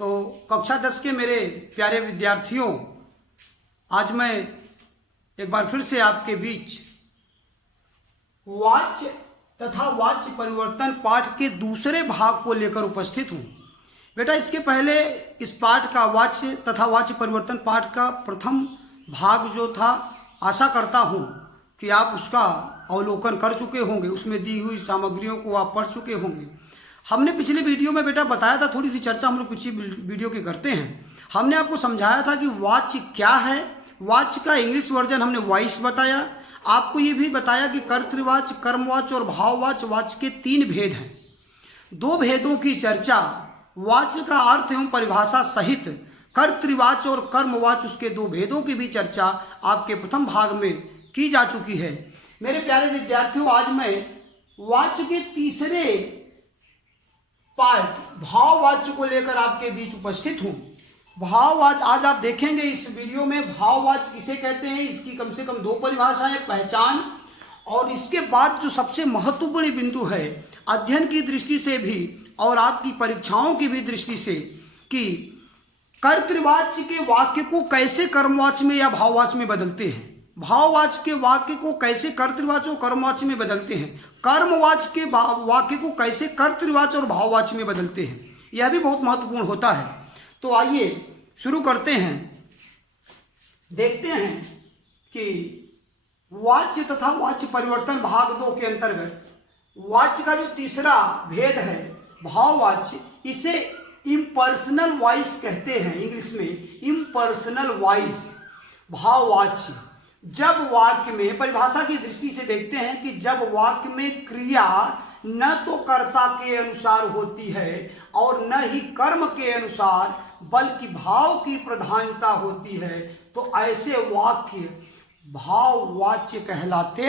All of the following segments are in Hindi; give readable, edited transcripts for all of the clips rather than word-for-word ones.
तो कक्षा 10 के मेरे प्यारे विद्यार्थियों, आज मैं एक बार फिर से आपके बीच वाच्य तथा वाच्य परिवर्तन पाठ के दूसरे भाग को लेकर उपस्थित हूँ। बेटा, इसके पहले इस पाठ का वाच्य तथा वाच्य परिवर्तन पाठ का प्रथम भाग जो था, आशा करता हूँ कि आप उसका अवलोकन कर चुके होंगे, उसमें दी हुई सामग्रियों को आप पढ़ चुके होंगे। हमने पिछले वीडियो में बेटा बताया था, थोड़ी सी चर्चा हम लोग पिछली वीडियो की करते हैं। हमने आपको समझाया था कि वाच्य क्या है। वाच्य का इंग्लिश वर्जन हमने वॉइस बताया। आपको ये भी बताया कि कर्तृवाच्य, कर्मवाच्य और भाववाच्य वाच्य के 3 भेद हैं। 2 भेदों की चर्चा वाच्य का अर्थ एवं परिभाषा सहित कर्तृवाच्य और कर्मवाच्य उसके 2 भेदों की भी चर्चा आपके प्रथम भाग में की जा चुकी है। मेरे प्यारे विद्यार्थियों, आज मैं वाच्य के तीसरे पार्ट भाववाच्य को लेकर आपके बीच उपस्थित हूं। भाववाच्य आज आप देखेंगे इस वीडियो में भाववाच्य किसे कहते हैं, इसकी कम से कम 2 परिभाषाएं, पहचान, और इसके बाद जो सबसे महत्वपूर्ण बिंदु है अध्ययन की दृष्टि से भी और आपकी परीक्षाओं की भी दृष्टि से, कि कर्तृवाच्य के वाक्य को कैसे कर्मवाच्य में या भाववाच्य में बदलते हैं, भाववाच्य के वाक्य को कैसे कर्तृवाच्य और कर्मवाच्य में बदलते हैं, कर्मवाच्य के वाक्य को कैसे कर्तृवाच्य और भाववाच्य में बदलते हैं। यह भी बहुत महत्वपूर्ण होता है। तो आइए शुरू करते हैं। देखते हैं कि वाच्य तथा वाच्य परिवर्तन भाग 2 के अंतर्गत वाच्य का जो तीसरा भेद है भाववाच्य, इसे इम्पर्सनल वॉइस कहते हैं। इंग्लिश में इम्पर्सनल वॉइस भाववाच्य। जब वाक्य में परिभाषा की दृष्टि से देखते हैं कि जब वाक्य में क्रिया न तो कर्ता के अनुसार होती है और न ही कर्म के अनुसार, बल्कि भाव की प्रधानता होती है, तो ऐसे वाक्य भाववाच्य कहलाते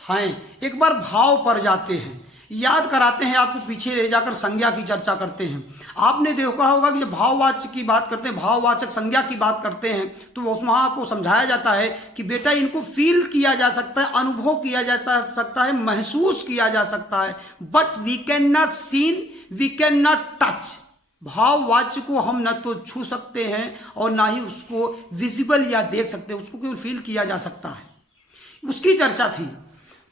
हैं। एक बार भाव पर जाते हैं, याद कराते हैं, आपको पीछे ले जाकर संज्ञा की चर्चा करते हैं। आपने देखा होगा कि जब भाववाच्य की बात करते हैं, भाववाचक संज्ञा की बात करते हैं, तो उसमें आपको समझाया जाता है कि बेटा इनको फील किया जा सकता है, अनुभव किया जा सकता है, महसूस किया जा सकता है, but we can not seen, we can not touch. भाववाच्य को हम न तो छू सकते हैं और ना ही उसको विजिबल या देख सकते हैं, उसको केवल फील किया जा सकता है। उसकी चर्चा थी।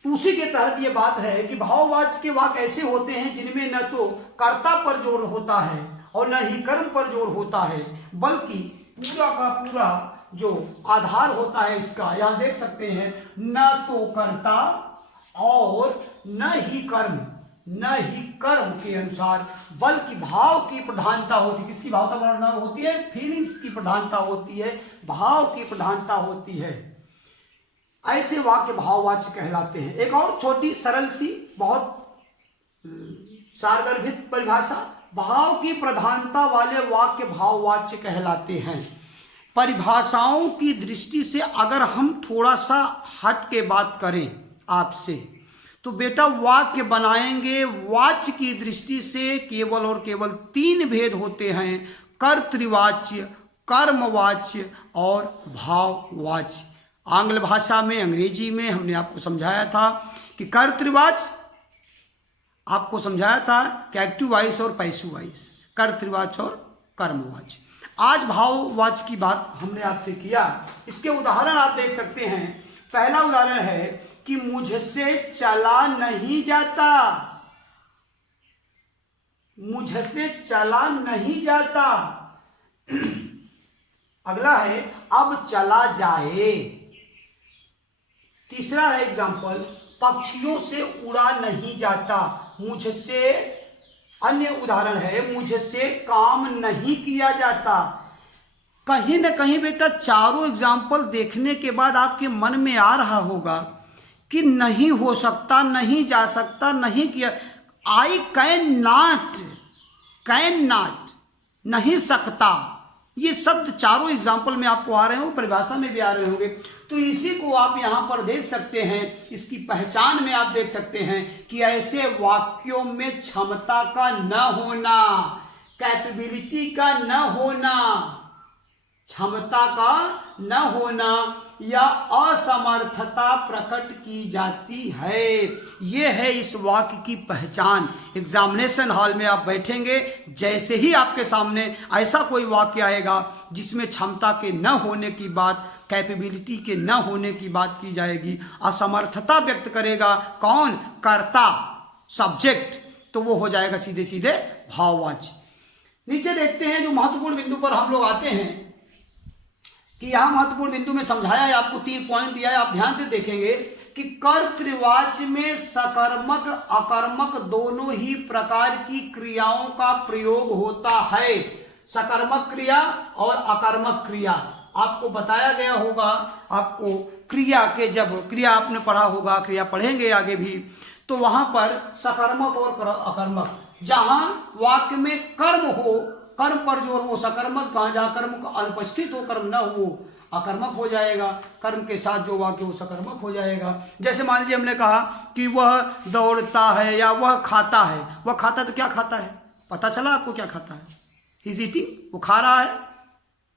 तो उसी के तहत ये बात है कि भाववाच्य के वाक्य ऐसे होते हैं जिनमें न तो कर्ता पर जोर होता है और न ही कर्म पर जोर होता है, बल्कि पूरा का पूरा जो आधार होता है इसका, यहां देख सकते हैं, न तो कर्ता और न ही कर्म के अनुसार, बल्कि भाव की प्रधानता होती है। किसकी भावता होती है? फीलिंग्स की प्रधानता होती है, भाव की प्रधानता होती है। ऐसे वाक्य भाववाच्य कहलाते हैं। एक और छोटी सरल सी बहुत सारगर्भित परिभाषा, भाव की प्रधानता वाले वाक्य भाववाच्य कहलाते हैं। परिभाषाओं की दृष्टि से अगर हम थोड़ा सा हट के बात करें आपसे, तो बेटा वाक्य बनाएंगे वाच्य की दृष्टि से केवल और केवल 3 भेद होते हैं, कर्तृवाच्य, कर्मवाच्य और भाववाच्य। आंग्ल भाषा में, अंग्रेजी में हमने आपको समझाया था कि कर्तृवाच्य आपको समझाया था कि एक्टिव वॉइस और पैसिव वॉइस, कर्तृवाच्य और कर्मवाच्य। आज भाववाच्य की बात हमने आपसे किया। इसके उदाहरण आप देख सकते हैं। पहला उदाहरण है कि मुझसे चला नहीं जाता, मुझसे चला नहीं जाता। अगला है अब चला जाए। तीसरा है एग्जाम्पल, पक्षियों से उड़ा नहीं जाता, मुझसे। अन्य उदाहरण है मुझसे काम नहीं किया जाता। कहीं ना कहीं बेटा चारों एग्जाम्पल देखने के बाद आपके मन में आ रहा होगा कि नहीं हो सकता, नहीं जा सकता, नहीं किया। आई कैन नॉट, नहीं सकता, ये शब्द चारों एग्जाम्पल में आपको आ रहे हो, परिभाषा में भी आ रहे होंगे। तो इसी को आप यहां पर देख सकते हैं। इसकी पहचान में आप देख सकते हैं कि ऐसे वाक्यों में क्षमता का न होना, कैपेबिलिटी का न होना, क्षमता का न होना या असमर्थता प्रकट की जाती है। ये है इस वाक्य की पहचान। एग्जामिनेशन हॉल में आप बैठेंगे, जैसे ही आपके सामने ऐसा कोई वाक्य आएगा जिसमें क्षमता के न होने की बात, कैपेबिलिटी के न होने की बात की जाएगी, असमर्थता व्यक्त करेगा कौन? कर्ता, सब्जेक्ट, तो वो हो जाएगा सीधे सीधे भाववाची। नीचे देखते हैं जो महत्वपूर्ण बिंदु पर हम लोग आते हैं कि यहां महत्वपूर्ण बिंदु में समझाया है, आपको 3 पॉइंट दिया है, आप ध्यान से देखेंगे कि कर्तृवाच्य में सकर्मक अकर्मक दोनों ही प्रकार की क्रियाओं का प्रयोग होता है। सकर्मक क्रिया और अकर्मक क्रिया आपको बताया गया होगा। आपको क्रिया के, जब क्रिया आपने पढ़ा होगा, क्रिया पढ़ेंगे आगे भी, तो वहां पर सकर्मक और अकर्मक, जहां वाक्य में कर्म हो, कर्म पर जोर हो सकर्मक, कहां जहां कर्म का अनुपस्थित हो, कर्म न हो, अकर्मक हो जाएगा। कर्म के साथ जो वाक्य वो सकर्मक हो जाएगा। जैसे मान लीजिए हमने कहा कि वह दौड़ता है या वह खाता है। वह खाता तो क्या खाता है? पता चला आपको क्या खाता है? He's eating, वो खा रहा है,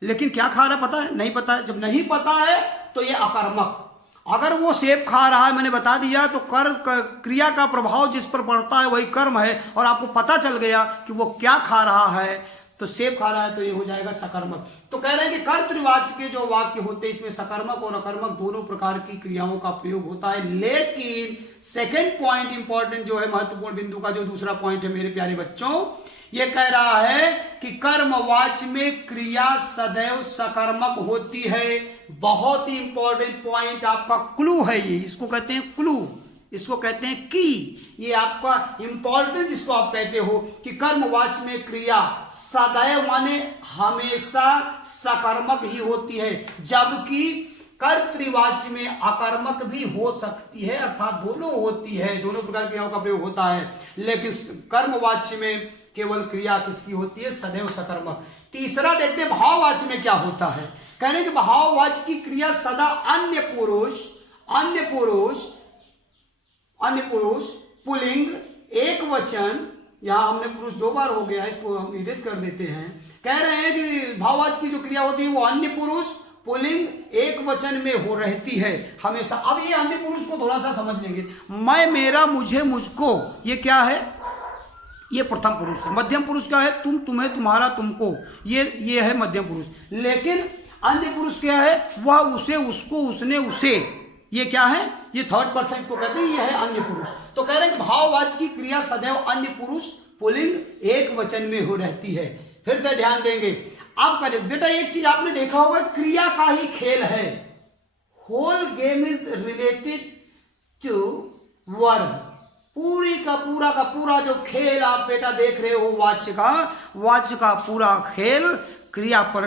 लेकिन क्या खा रहा है पता है? नहीं पता है। जब नहीं पता है तो ये अकर्मक। अगर वो सेब खा रहा है, मैंने बता दिया, तो क्रिया का प्रभाव जिस पर पड़ता है वही कर्म है, और आपको पता चल गया कि वो क्या खा रहा है, तो सेब खा रहा है, तो ये हो जाएगा सकर्मक। तो कह रहे हैं कि कर्तृवाच्य के जो वाक्य होते हैं इसमें सकर्मक और अकर्मक दोनों प्रकार की क्रियाओं का प्रयोग होता है। लेकिन सेकंड पॉइंट इंपॉर्टेंट जो है, महत्वपूर्ण बिंदु का जो दूसरा पॉइंट है मेरे प्यारे बच्चों, ये कह रहा है कि कर्मवाच्य में क्रिया सदैव सकर्मक होती है। बहुत ही इंपॉर्टेंट पॉइंट, आपका क्लू है ये, इसको कहते हैं क्लू, इसको कहते हैं की। ये आपका इंपॉर्टेंट जिसको आप कहते हो कि कर्मवाच्य में क्रिया सदैव माने हमेशा सकर्मक ही होती है, जबकि कर्तृवाच्य में अकर्मक भी हो सकती है, अर्थात दोनों होती है, दोनों प्रकार क्रियाओं का प्रयोग होता है। लेकिन कर्मवाच्य में केवल क्रिया किसकी होती है? सदैव सकर्मक। तीसरा देखते हैं भाववाच्य में क्या होता है। कहने कि भाववाच्य की क्रिया सदा अन्य पुरुष पुल्लिंग एक वचन, यहां हमने पुरुष 2 बार हो गया, इसको हम इरेज कर देते हैं। कह रहे हैं कि भाववाच्य की जो क्रिया होती है वो अन्य पुरुष पुल्लिंग एक वचन में हो रहती है हमेशा। अब ये अन्य पुरुष को थोड़ा सा समझ लेंगे। मैं, मेरा, मुझे, मुझको, ये क्या है? ये प्रथम पुरुष है। मध्यम पुरुष क्या है? तुम, तुम्हें, तुम्हारा, तुमको, ये है मध्यम पुरुष। लेकिन अन्य पुरुष क्या है? वह, उसे, उसको, उसने, उसे, ये क्या है? ये थर्ड पर्सन इसको कहते हैं, ये है अन्य पुरुष। तो कह रहे हैं कि भाववाच्य की क्रिया सदैव अन्य पुरुष पुल्लिंग एक वचन में हो रहती है। फिर से ध्यान देंगे। अब करें बेटा, एक चीज आपने देखा होगा, क्रिया का ही खेल है। Whole game is related to verb. पूरी का पूरा जो खेल आप बेटा देख रहे हो, वाच्य का पूरा खेल क्रिया पर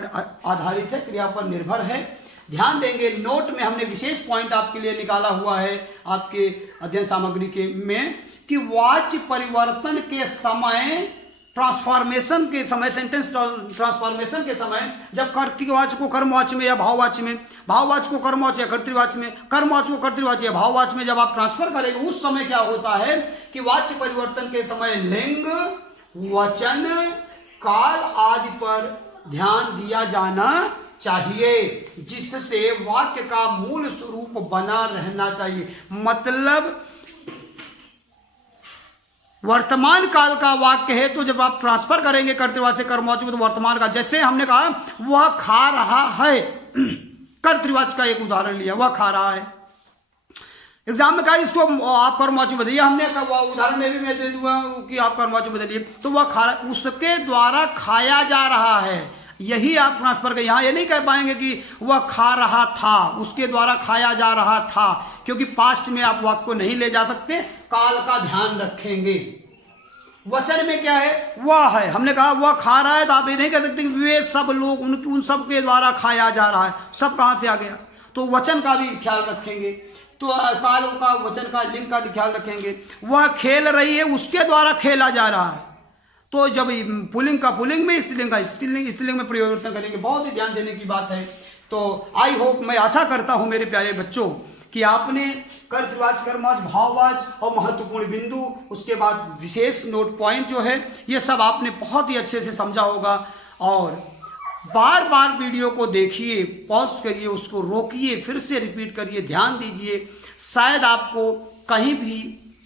आधारित है, क्रिया पर निर्भर है। ध्यान देंगे, नोट में हमने विशेष पॉइंट आपके लिए निकाला हुआ है आपके अध्ययन सामग्री के में, कि वाच्य परिवर्तन के समय, ट्रांसफॉर्मेशन के समय, सेंटेंस ट्रांसफॉर्मेशन के समय, जब कर्तृवाच्य को कर्मवाच्य में या भाववाच्य में, भाववाच्य को कर्मवाच्य या कर्तृवाच्य में, कर्मवाच्य को कर्तृवाच्य या भाववाच्य में जब आप ट्रांसफर करेंगे, उस समय क्या होता है कि वाच्य परिवर्तन के समय लिंग, वचन, काल आदि पर ध्यान दिया जाना चाहिए, जिससे वाक्य का मूल स्वरूप बना रहना चाहिए। मतलब वर्तमान काल का वाक्य है, तो जब आप ट्रांसफर करेंगे कर्तृवाच्य से कर्मवाच्य में, तो वर्तमान का, जैसे हमने कहा वह खा रहा है, कर्तृवाच्य का एक उदाहरण लिया, वह खा रहा है। एग्जाम में कहा इसको आप कर्मवाच्य में बदलिए, हमने उदाहरण में भी मैं दे दूंगा कि आप कर्मवाच्य में बदलिए, तो वह खा रहा, उसके द्वारा खाया जा रहा है, यही आप ट्रांसफर कर। यहाँ ये नहीं कह पाएंगे कि वह खा रहा था, उसके द्वारा खाया जा रहा था, क्योंकि पास्ट में आप वाक्य को नहीं ले जा सकते, काल का ध्यान रखेंगे। वचन में क्या है? वह है, हमने कहा वह खा रहा है, तो आप ये नहीं कह सकते कि वे सब लोग, उन सब के द्वारा खाया जा रहा है। सब कहाँ से आ गया? तो वचन का भी ख्याल रखेंगे, तो काल का, वचन का, लिंग का भी ख्याल रखेंगे। वह खेल रही है, उसके द्वारा खेला जा रहा है, तो जब पुल्लिंग का पुल्लिंग में, स्त्रीलिंग का स्त्रीलिंग में परिवर्तन करेंगे। बहुत ही ध्यान देने की बात है। तो आई होप, मैं आशा करता हूं मेरे प्यारे बच्चों कि आपने कर्तृवाच्य, कर्मवाच्य, भाववाच्य और महत्वपूर्ण बिंदु, उसके बाद विशेष नोट पॉइंट जो है, ये सब आपने बहुत ही अच्छे से समझा होगा। और बार बार वीडियो को देखिए, पॉज करिए, उसको रोकिए, फिर से रिपीट करिए, ध्यान दीजिए। शायद आपको कहीं भी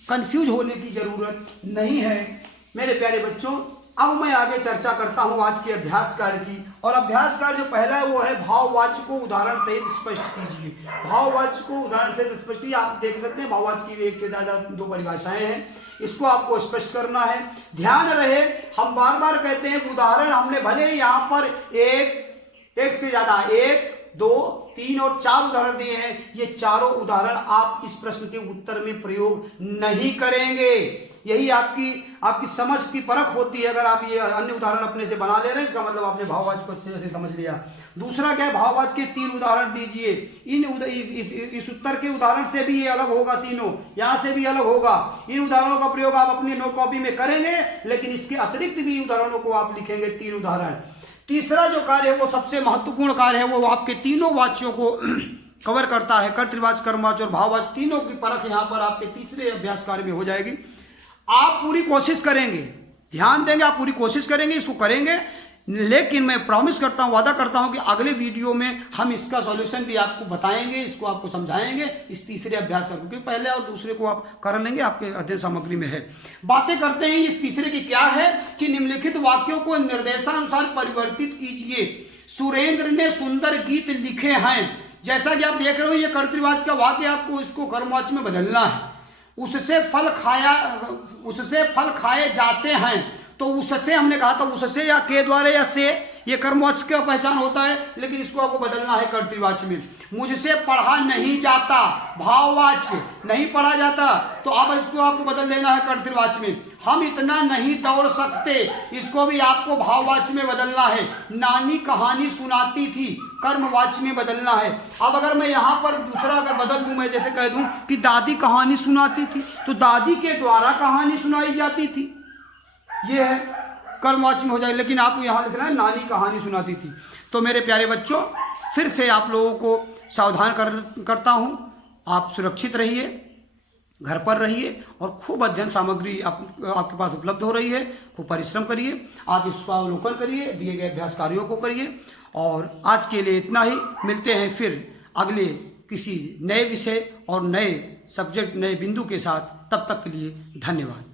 कंफ्यूज होने की ज़रूरत नहीं है। मेरे प्यारे बच्चों, अब मैं आगे चर्चा करता हूँ आज के अभ्यास कार्य की। और अभ्यास कार्य जो पहला है वो है भाववाच्य को उदाहरण सहित स्पष्ट कीजिए। भाववाच्य को उदाहरण सहित स्पष्ट कीजिए। आप देख सकते हैं भाववाच्य की एक से ज़्यादा 2 परिभाषाएं हैं, इसको आपको स्पष्ट करना है। ध्यान रहे, हम बार बार कहते हैं उदाहरण हमने भले ही यहाँ पर एक से ज़्यादा 1, 2, 3 और 4 उदाहरण दिए हैं, ये चारों उदाहरण आप इस प्रश्न के उत्तर में प्रयोग नहीं करेंगे। यही आपकी समझ की परख होती है। अगर आप ये अन्य उदाहरण अपने से बना ले रहे हैं, इसका मतलब आपने भाववाच्य को अच्छे से समझ लिया। दूसरा क्या है, भाववाच्य के 3 उदाहरण दीजिए। इस उत्तर के उदाहरण से भी ये अलग होगा, तीनों यहाँ से भी अलग होगा। इन उदाहरणों का प्रयोग आप अपनी नोट कॉपी में करेंगे, लेकिन इसके अतिरिक्त भी उदाहरणों को आप लिखेंगे, 3 उदाहरण। तीसरा जो कार्य है वो सबसे महत्वपूर्ण कार्य है, वो आपके तीनों वाच्यों को कवर करता है। कर्तृवाच्य, कर्मवाच्य और भाववाच्य तीनों की परख यहाँ पर आपके तीसरे अभ्यास कार्य में हो जाएगी। आप पूरी कोशिश करेंगे, ध्यान देंगे, आप पूरी कोशिश करेंगे, इसको करेंगे। लेकिन मैं प्रॉमिस करता हूं, वादा करता हूं कि अगले वीडियो में हम इसका सॉल्यूशन भी आपको बताएंगे, इसको आपको समझाएंगे, इस तीसरे अभ्यास का, क्योंकि पहले और दूसरे को आप कर लेंगे, आपके अध्ययन सामग्री में है। बातें करते हैं इस तीसरे की, क्या है कि निम्नलिखित वाक्यों को निर्देशानुसार परिवर्तित कीजिए। सुरेंद्र ने सुंदर गीत लिखे हैं। जैसा कि आप देख रहे हो, ये कर्तृवाच्य का वाक्य, आपको इसको कर्मवाच्य में बदलना है। उससे फल खाए जाते हैं, तो उससे हमने कहा था, उससे या के द्वारा या से, ये कर्मवाच्य का पहचान होता है, लेकिन इसको आपको बदलना है कर्तृवाच्य में। मुझसे पढ़ा नहीं जाता, भाववाच्य, नहीं पढ़ा जाता, तो अब इसको आपको बदल देना है कर्तृवाच्य में। हम इतना नहीं दौड़ सकते, इसको भी आपको भाववाच्य में बदलना है। नानी कहानी सुनाती थी, कर्मवाच्य में बदलना है। अब अगर मैं यहाँ पर दूसरा अगर बदल दूं, मैं जैसे कह दूं कि दादी कहानी सुनाती थी, तो दादी के द्वारा कहानी सुनाई जाती थी, ये है कर्मवाच्य में हो जाए। लेकिन आपको यहाँ लिखना है नानी कहानी सुनाती थी। तो मेरे प्यारे बच्चों, फिर से आप लोगों को सावधान करता हूँ, आप सुरक्षित रहिए, घर पर रहिए और खूब अध्ययन सामग्री आपके पास उपलब्ध हो रही है। खूब परिश्रम करिए, आप इसका अवलोकन करिए, दिए गए अभ्यास कार्यों को करिए। और आज के लिए इतना ही, मिलते हैं फिर अगले किसी नए विषय और नए सब्जेक्ट, नए बिंदु के साथ। तब तक के लिए धन्यवाद।